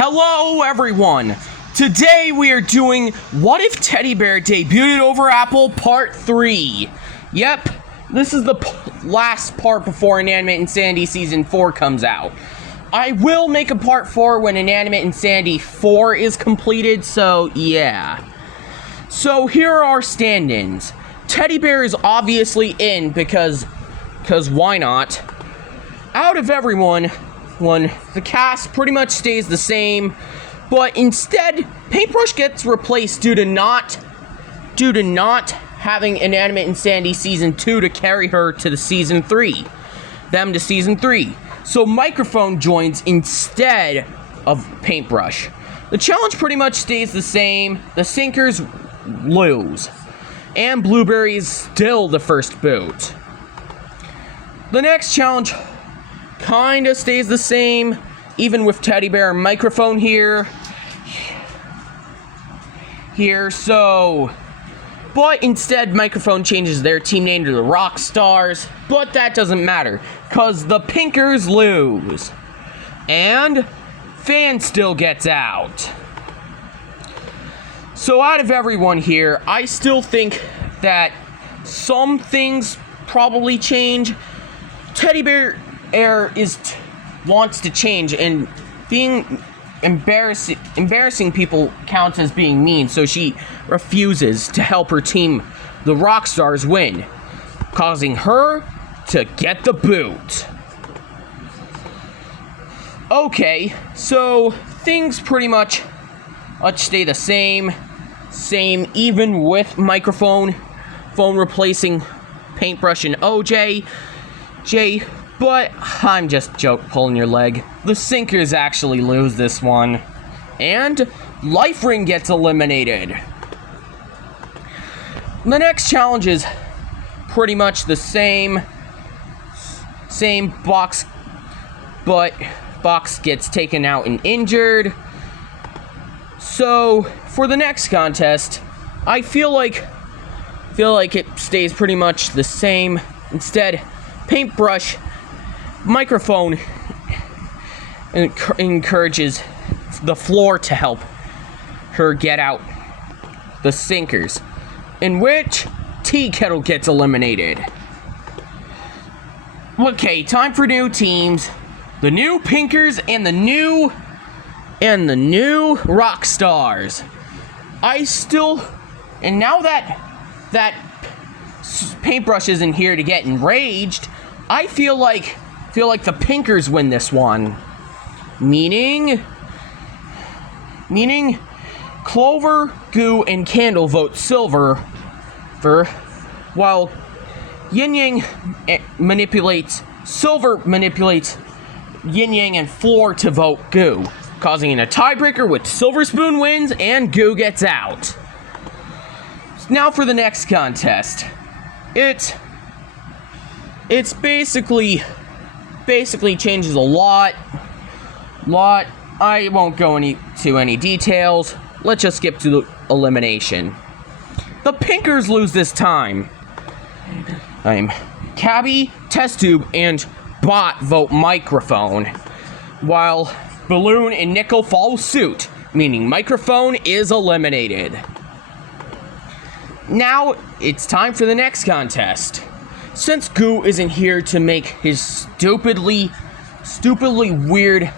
Hello, everyone! Today we are doing What If Teddy Bear Debuted Over Apple Part 3. Yep, this is the last part before Inanimate Insanity Season 4 comes out. I will make a Part 4 when Inanimate Insanity 4 is completed, so yeah. So here are our stand-ins. Teddy Bear is obviously in because why not? Out of everyone, the cast pretty much stays the same, but instead, Paintbrush gets replaced due to not having Inanimate Insanity Season 2 to carry her to Season 3. So Microphone joins instead of Paintbrush. The challenge pretty much stays the same. The Sinkers lose. And Blueberry is still the first boot. The next challenge kinda stays the same, even with Teddy Bear and Microphone here, but instead Microphone changes their team name to the Rock Stars, but that doesn't matter, cause the Pinkers lose, and Fan still gets out. So out of everyone here, I still think that some things probably change. Teddy Bear wants to change, and being embarrassing people counts as being mean, so she refuses to help her team, the Rockstars, win, causing her to get the boot. Okay, so things pretty much stay the same, even with Microphone replacing Paintbrush and OJ. But I'm just pulling your leg. The Sinkers actually lose this one. And Life Ring gets eliminated. The next challenge is pretty much the same box, but Box gets taken out and injured. So for the next contest, I feel like it stays pretty much the same. Instead, Paintbrush, Microphone encourages the Floor to help her get out the Sinkers, in which Tea Kettle gets eliminated. Okay, time for new teams. The new Pinkers and the new Rock Stars. And now that Paintbrush isn't here to get enraged, I feel like the Pinkers win this one. Meaning Clover, Goo, and Candle vote Silver, while Silver manipulates Yin Yang and Floor to vote Goo, causing a tiebreaker which Silver Spoon wins and Goo gets out. Now for the next contest. It's basically changes a lot. I won't go into any details. Let's just skip to the elimination. The Pinkers lose this time. Cabby, Test Tube, and Bot vote Microphone, while Balloon and Nickel follow suit, meaning Microphone is eliminated. Now, it's time for the next contest. Since Goo isn't here to make his stupidly weird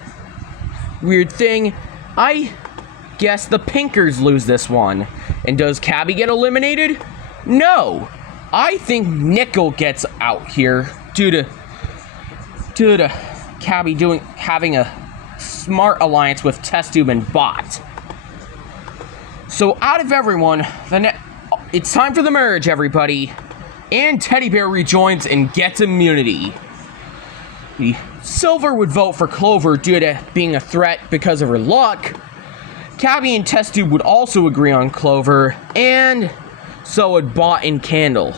thing, I guess the Pinkers lose this one. And does Cabby get eliminated? No! I think Nickel gets out here due to Cabby having a smart alliance with Test Tube and Bot. So out of everyone, it's time for the merge, everybody. And Teddy Bear rejoins and gets immunity. Silver would vote for Clover due to being a threat because of her luck. Cabby and Test Tube would also agree on Clover, and so would Bot and Candle.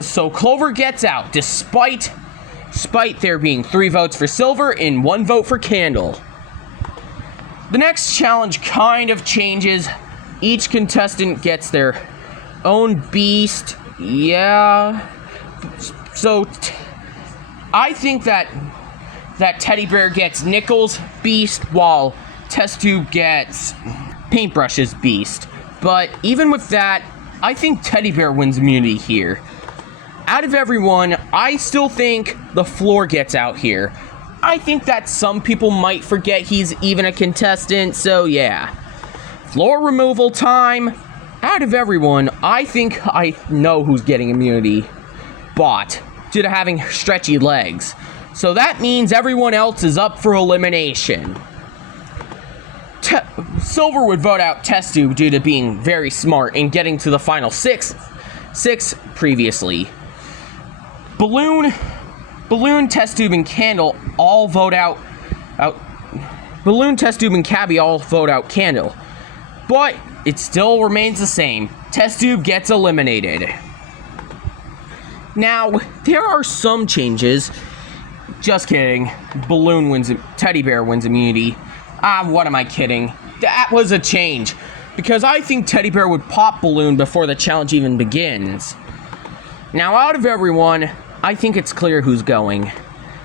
So Clover gets out, despite there being 3 votes for Silver and 1 vote for Candle. The next challenge kind of changes. Each contestant gets their own beast. Yeah. So I think that that Teddy Bear gets Nickel's Beast, while Test Tube gets Paintbrush's Beast. But even with that, I think Teddy Bear wins immunity here. Out of everyone, I still think the floor gets out here. I think that some people might forget he's even a contestant, so yeah. Floor removal time. Out of everyone, I think I know who's getting immunity. Bot, due to having stretchy legs. So that means everyone else is up for elimination. Silver would vote out Test Tube due to being very smart and getting to the final six previously. Balloon, Test Tube, and Candle all vote out. Balloon, Test Tube, and Cabby all vote out Candle. But it still remains the same. Test Tube gets eliminated. Now, there are some changes. Just kidding. Teddy Bear wins immunity. What am I kidding? That was a change. Because I think Teddy Bear would pop Balloon before the challenge even begins. Now, out of everyone, I think it's clear who's going.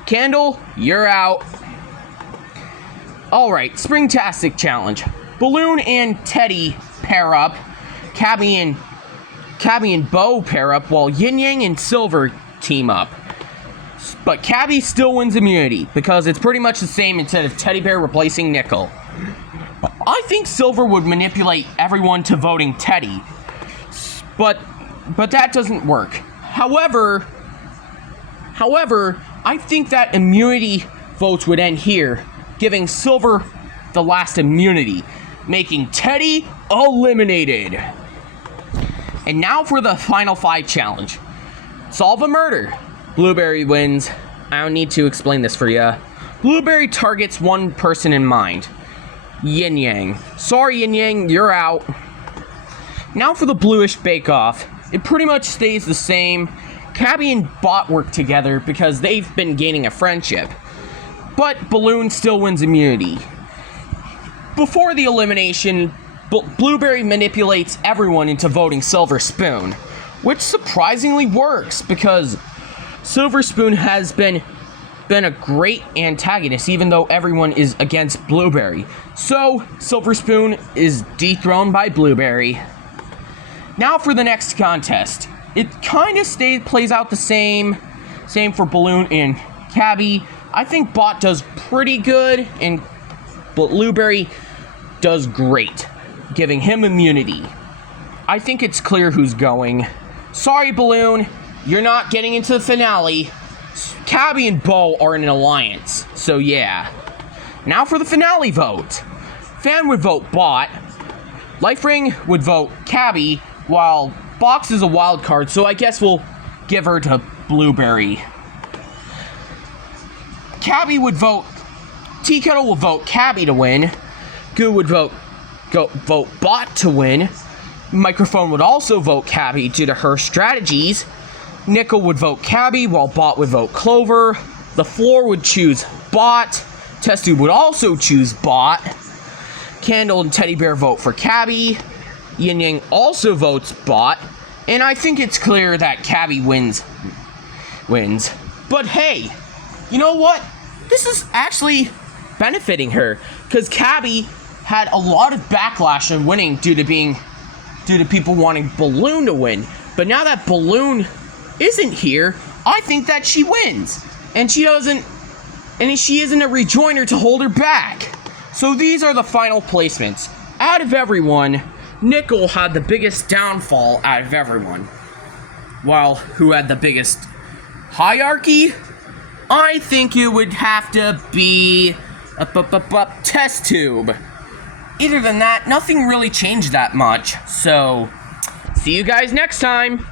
Candle, you're out. Alright, Springtastic Challenge. Balloon and Teddy pair up. Cabby and Bo pair up, while Yin Yang and Silver team up. But Cabby still wins immunity, because it's pretty much the same instead of Teddy Bear replacing Nickel. I think Silver would manipulate everyone to voting Teddy. But that doesn't work. However, I think that immunity votes would end here, giving Silver the last immunity, making Teddy eliminated. And now for the final 5 challenge. Solve a murder. Blueberry wins. I don't need to explain this for ya. Blueberry targets one person in mind. Yin Yang. Sorry, Yin Yang, you're out. Now for the Bluish Bake Off. It pretty much stays the same. Cabby and Bot work together because they've been gaining a friendship. But Balloon still wins immunity. Before the elimination, Blueberry manipulates everyone into voting Silver Spoon, which surprisingly works because Silver Spoon has been a great antagonist, even though everyone is against Blueberry. So, Silver Spoon is dethroned by Blueberry. Now for the next contest. It kind of plays out the same for Balloon and Cabby. I think Bot does pretty good, and Blueberry does great, giving him immunity. I think it's clear who's going. Sorry, Balloon, you're not getting into the finale. Cabby and Bo are in an alliance, so yeah. Now for the finale vote. Fan would vote Bot. Life Ring would vote Cabby, while Box is a wild card, so I guess we'll give her to Blueberry. Cabby would vote... Tea Kettle will vote Cabby to win. Goo would vote Bot to win. Microphone would also vote Cabby due to her strategies. Nickel would vote Cabby, while Bot would vote Clover. The floor would choose Bot. Test Tube would also choose Bot. Candle and Teddy Bear vote for Cabby. Yin Yang also votes Bot. And I think it's clear that Cabby wins. But hey, you know what? This is actually benefiting her, because Cabby had a lot of backlash in winning due to people wanting Balloon to win. But now that Balloon isn't here, I think that she wins. And she isn't a rejoiner to hold her back. So these are the final placements. Out of everyone, Nickel had the biggest downfall out of everyone. While who had the biggest hierarchy? I think it would have to be Test Tube. Other than that, nothing really changed that much. So, see you guys next time.